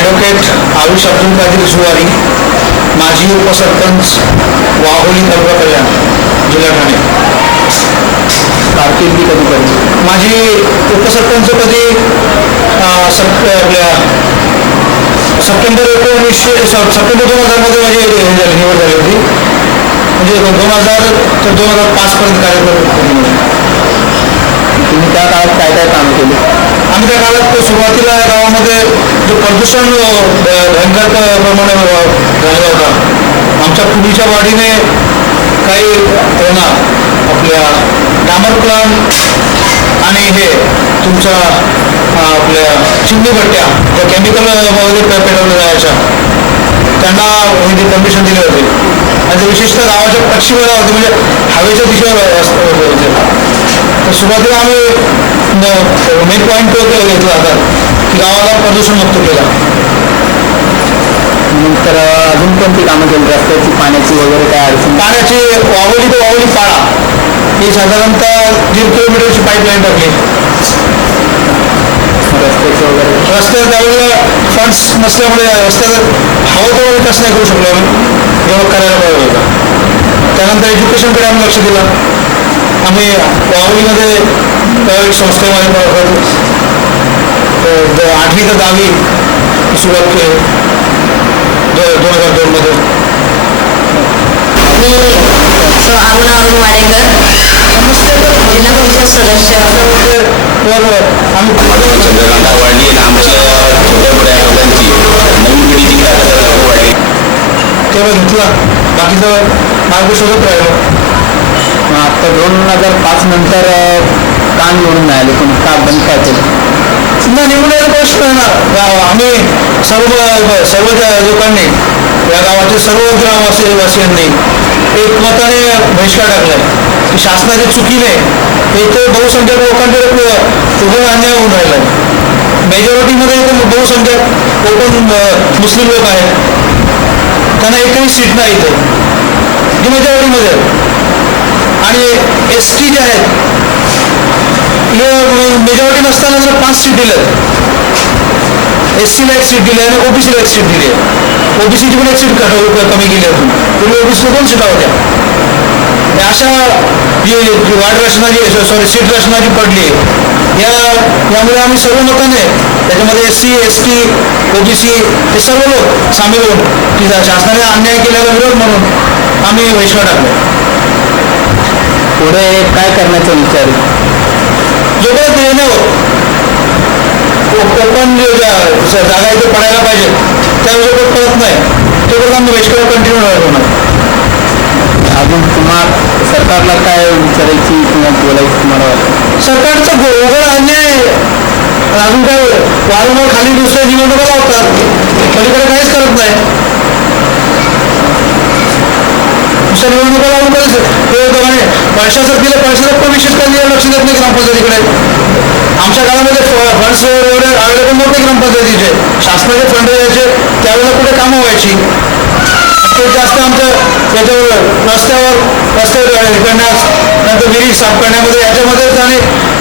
Advocate Ayush Abdul Qadir Zuari, माजी उपसरपंच वाघोली तालुका कल्याण, जिल्हा ठाणे. कारकिर्दी कधी कधी माझी उपसरपंच कधी आपल्या सप्टेंबर 2000 मध्ये माझी निवड झाली होती. म्हणजे 2000 ते 2005 पर्यंत कार्यक्रम. तुम्ही त्या काळात काय काय काम केले? आम्ही त्या काळात सुरुवातीला गावामध्ये जो प्रदूषण भयंकर प्रमाणे झालेला होता, आमच्या पूर्वीच्या वाढीने काही आपल्या डांबर प्लांट आणि हे तुमच्या आपल्या चिमणी भट्ट्या ज्या केमिकलमध्ये पेटवल्या जायच्या, त्यांना हे परमिशन दिले होते. आणि ते विशेषतः गावाच्या पश्चिमेला होते, म्हणजे हवेच्या दिशेवर होते. तर सुरुवातीला आम्ही मेन पॉईंट घेतला होता की गावाला प्रदूषणमुक्त केला. नंतर अजून कोणती कामं केली? रस्त्याची, पाण्याची वगैरे काय अडचण? पाण्याची वावली ते वावली पाळा ही साधारणतः 1.5 किलोमीटरची पाईपलाईन टाकली. रस्त्याचे वगैरे रस्त्यात त्यावेळेला फंड्स नसल्यामुळे रस्त्यात हवं तेवढं विकास नाही करू शकलो आम्ही, जेव्हा करायला पाहिजे होता. त्यानंतर एज्युकेशनकडे आम्ही लक्ष दिलं. आम्ही वावलीमध्ये प्रायव्हेट संस्थेमध्ये 8वी ते 10वी सुरुवात केली 2002 मध्ये. मी अरुण वाडेकर, जिल्हा परिषद सदस्य. चंद्रकांता वाढली आणि आमच्या छोट्या मोठ्या लोकांची नवीन पिढीची कार्यक्रम वाढली. तेव्हा घेतला, बाकीचं मार्ग शोधत राहिलो. आता 2005 नंतर का निवडून नाही आले? तुम्ही का बंद काय केलं? पुन्हा निवडण्याचा प्रश्न आहे ना. आम्ही सर्व लोकांनी, या गावातील सर्व ग्रामवासियांनी एकमताने बहिष्कार टाकलाय की शासनाच्या चुकीने इथे बहुसंख्याक लोकांकडे उभं अन्याय होऊन राहिला आहे. मेजॉरिटीमध्ये बहुसंख्याक कोकण मुस्लिम लोक आहेत, त्यांना एकही सीट नाही इथे जी मेजॉरिटीमध्ये. आणि ST जे आहेत हे मेजॉरिटी नसताना जर 5 सीट दिल्यात. SCला 1 सीट दिली आणि OBCला 1 सीट दिली आहे. OBCची पण 1 सीट कमी केली अजून. पूर्वी OBCला 2 सीटा होत्या. अशा जी वाढ रचना सीट रचना जी पडली यामुळे आम्ही सर्व मताने त्याच्यामध्ये SC, ST, OBC हे सर्व लोक सामील होऊन की शासनाने अन्याय केल्याचा विरोध म्हणून आम्ही बहिष्कार टाकला. पुढे काय करण्याचा विचार? जोपर्यंत येण्यावर कोकण जागा इथे पडायला पाहिजे त्यावेळेस पडत नाही तोपर्यंत आम्ही बहिष्कार कंटिन्यू होणार. अजून तुम्हाला सरकारला काय विचारायची किंवा बोलायची तुम्हाला वाटतं? सरकारचा उघड अन्याय अजून काय वारंवार खाली दुसऱ्या निवडणुका लावतात, पलीकडे काहीच करत नाही. दुसऱ्या निवडणुका लावून पैशाचं दिलं, पैशाचं पण विशेष काही लक्ष देत नाही ग्रामपंचायतीकडे. आमच्या काळामध्ये फंड्स एवढे अवेलेबल नव्हते ग्रामपंचायतीचे. शासनाचे फंड यायचे त्यावेळेला कुठे कामं व्हायची. ते जास्त आमच्या याच्यावर रस्त्यावर हे करण्यास, नंतर विहिरी साफ करण्यामध्ये याच्यामध्येच आणि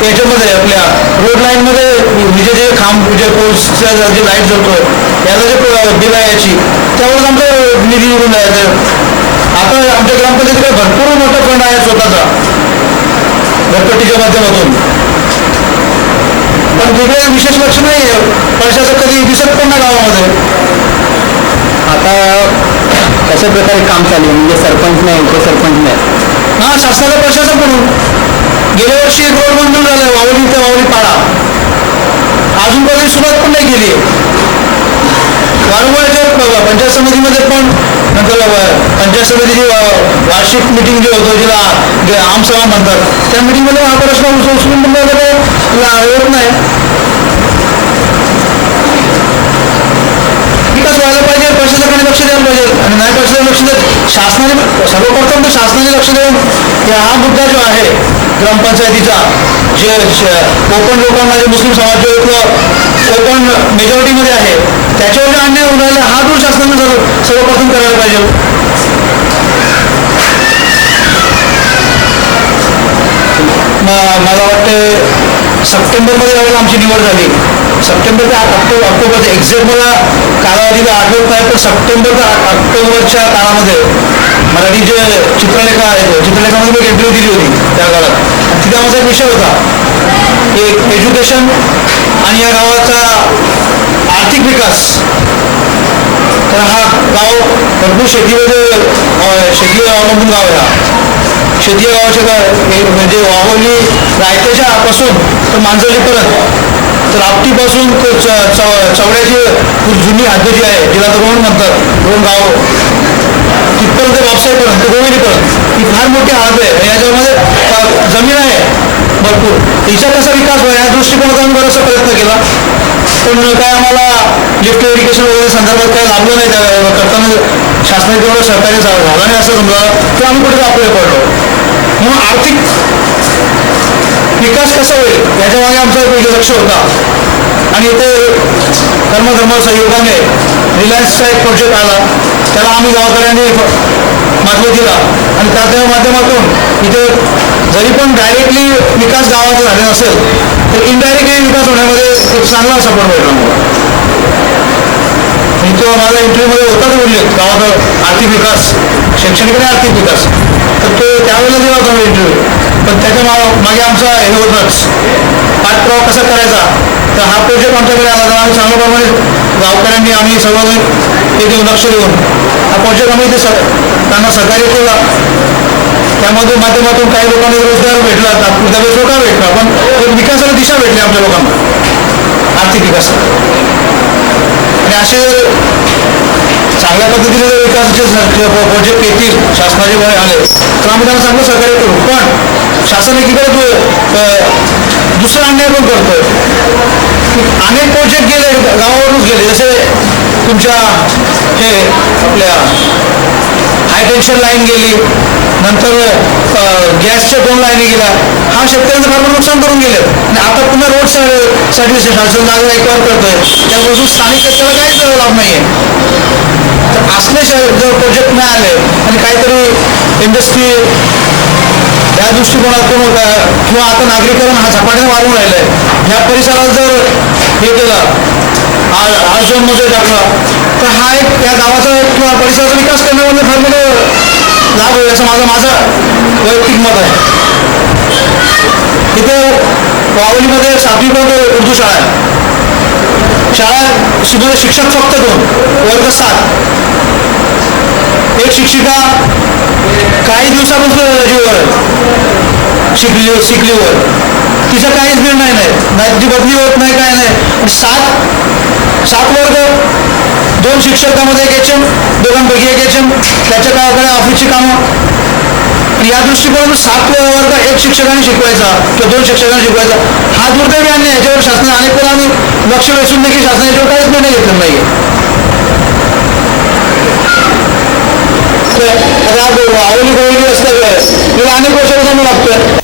याच्यामध्ये आपल्या रोड लाईनमध्ये विजेचे खांब जे पोल्सच्या जे लाईट जळतोय याचं जे बिल आहे याची त्यावेळेस आमचं निधी निघून जायचं. आता आमच्या ग्रामपंचायतीकडे भरपूर मोठा फंड आहे स्वतःचा घरपट्टीच्या माध्यमातून, पण तिकडे विशेष लक्ष नाही आहे. पैशाचं कधी दिसत पण नाही गावामध्ये. आता कशा प्रकारे काम चालू आहे? म्हणजे सरपंच नाही, उपसरपंच नाही. हा, शासनाला प्रशासन म्हणून गेल्या वर्षी एक रोड मंजूर झालाय वावली ते वावली पाडा, अजून कधी सुरुवात पण नाही केली. वारंवारच्या पंचायत समितीमध्ये पण नंतर पंचायत समितीची वार्षिक मिटिंग जी होतो जिला आमसभा म्हणतात त्या मिटिंगमध्ये हा प्रश्न उचलून पण होत नाही. विकास व्हायला पाहिजे, प्रशासनाकडे लक्ष द्यायला पाहिजे. आणि नाही प्रशासनाने लक्ष देत शासनाने सर्वप्रथम तर शासनाने लक्ष देऊन हा मुद्दा जो आहे ग्रामपंचायतीचा, जे कोकण लोकांना जे मुस्लिम समाज जो कोकण मेजॉरिटीमध्ये आहे त्याच्यावर जे अन्याय होऊन राहिला हा दूर शासनाने सर्वप्रथम करायला पाहिजे. मला वाटतं सप्टेंबरमध्ये ज्यावेळेला आमची निवड झाली सप्टेंबर ते ऑक्टोबरचा एक्झॅक्ट मला कालावधीला आठवत नाही, पण सप्टेंबर ते ऑक्टोबरच्या काळामध्ये मराठी जे चित्रलेखा आहेत चित्रलेखामध्ये मी इंटरव्ह्यू दिली होती त्या काळात. तिथे माझा एक विषय होता की एज्युकेशन आणि या गावाचा आर्थिक विकास. तर हा गाव भरपूर शेतीवर अवलंबून गाव आहे. हा शेती या गावाच्या म्हणजे वाघोली रायतेच्या पासून तर मांजरलीपर्यंत, तर आपटीपासून चवड्याची जुनी हद्द जी आहे जिला रोहन म्हणतात, रोहन गाव तिथपर्यंत वापसाईपर्यंत गोविलीपर्यंत ही फार मोठी हद्द आहे. याच्यामध्ये जमीन आहे भरपूर. हिचा कसा विकास व्हावा या दृष्टिकोनातून आम्ही बराचसा प्रयत्न केला, पण काय आम्हाला लिफ्ट इरिगेशन वगैरे संदर्भात काही लाभलं नाही. त्या करताना शासनाने तेवढं सहकार्य झालं नाही असं समजा की आम्ही कुठे आपल्याला पडलो. म्हणून आर्थिक विकास कसा होईल याच्यामागे आमचा एक लक्ष होता. आणि इथे धर्मधर्म सहयोगाने रिलायन्सचा एक प्रोजेक्ट आला, त्याला आम्ही गावकऱ्यांनी महत्त्व दिला आणि त्या माध्यमातून इथे जरी पण डायरेक्टली विकास गावाचा झाला नसेल तर इनडायरेक्टली विकास होण्यामध्ये एक चांगला सपोर्ट भेटला मला. तो माझा इंटरव्ह्यूमध्ये होताच उल्लेख गावाचा आर्थिक विकास, शैक्षणिक आणि आर्थिक विकास, तर तो त्यावेळेला दिला होता इंटरव्ह्यू. पण त्याच्या मागे आमचा हे होतच पाठपुरावा कसा करायचा. तर हा प्रोजेक्ट आमच्याकडे आला तर आम्ही चांगल्याप्रमाणे गावकऱ्यांनी आम्ही सर्वांनी ते देऊन लक्ष देऊन हा प्रोजेक्ट आम्ही ते त्यांना सहकार्य केला. त्यामध्ये माध्यमातून काही लोकांना रोजगार भेटला, तात्पुरता स्वतः भेटला, पण एक विकासाला दिशा भेटली आमच्या लोकांना, आर्थिक विकास. आणि असे चांगल्या पद्धतीने जर विकासाचे प्रोजेक्ट येतील शासनाचे वय आले तर आम्ही त्यांना चांगलं सहकार्य करू. पण शासन एकीकडे दुसरा अन्याय पण करतोय की अनेक प्रोजेक्ट गेले गावावरूनच गेले. जसे तुमच्या हे आपल्या हाय टेन्शन लाईन गेली, नंतर गॅसच्या 2 लाईनी गेल्या. हा शेतकऱ्यांचं भरपूर नुकसान करून गेले आणि आता पुन्हा रोड साठी शासन जागा एकवर करतोय, त्यापासून स्थानिक शेतकऱ्याला काहीच लाभ नाही आहे. तर असले जर प्रोजेक्ट नाही आले आणि काहीतरी इंडस्ट्री या दृष्टिकोनातून किंवा आता नागरीकरण हा झपाट्याने वाढून राहिलं आहे, ह्या परिसरात जर हे केलं हा झोनमध्ये टाकला तर हा एक या गावाचा किंवा परिसराचा विकास करण्यामध्ये फार मोठं लाभ होईल असं माझं वैयक्तिक मत आहे. इथे वावलीमध्ये 7वीपर्यंत उर्दू शाळा आहे. शाळा शिक्षक फक्त 2, वर्ग 7. एक शिक्षिका काही दिवसापासून रजेवर शिकलीवर तिचा काहीच निर्णय नाही, ती बदली होत नाही, काय नाही. 7 वर्ग 2 शिक्षक त्यामध्ये एक HM, दोघांपैकी एक HM, त्याच्या काळाकडे ऑफिसची कामं. या दृष्टिकोनातून 7 वर्ग 1 शिक्षकाने शिकवायचा किंवा 2 शिक्षकांनी शिकवायचा हा दुर्दैवी अन्याय. याच्यावर शासनाने अनेक वेळा आम्ही लक्ष वेचून देखील शासनाने याच्यावर काहीच निर्णय घेतलेला नाहीये. आवली गोळी असतं तिला अनेक वर्षापासून लागतोय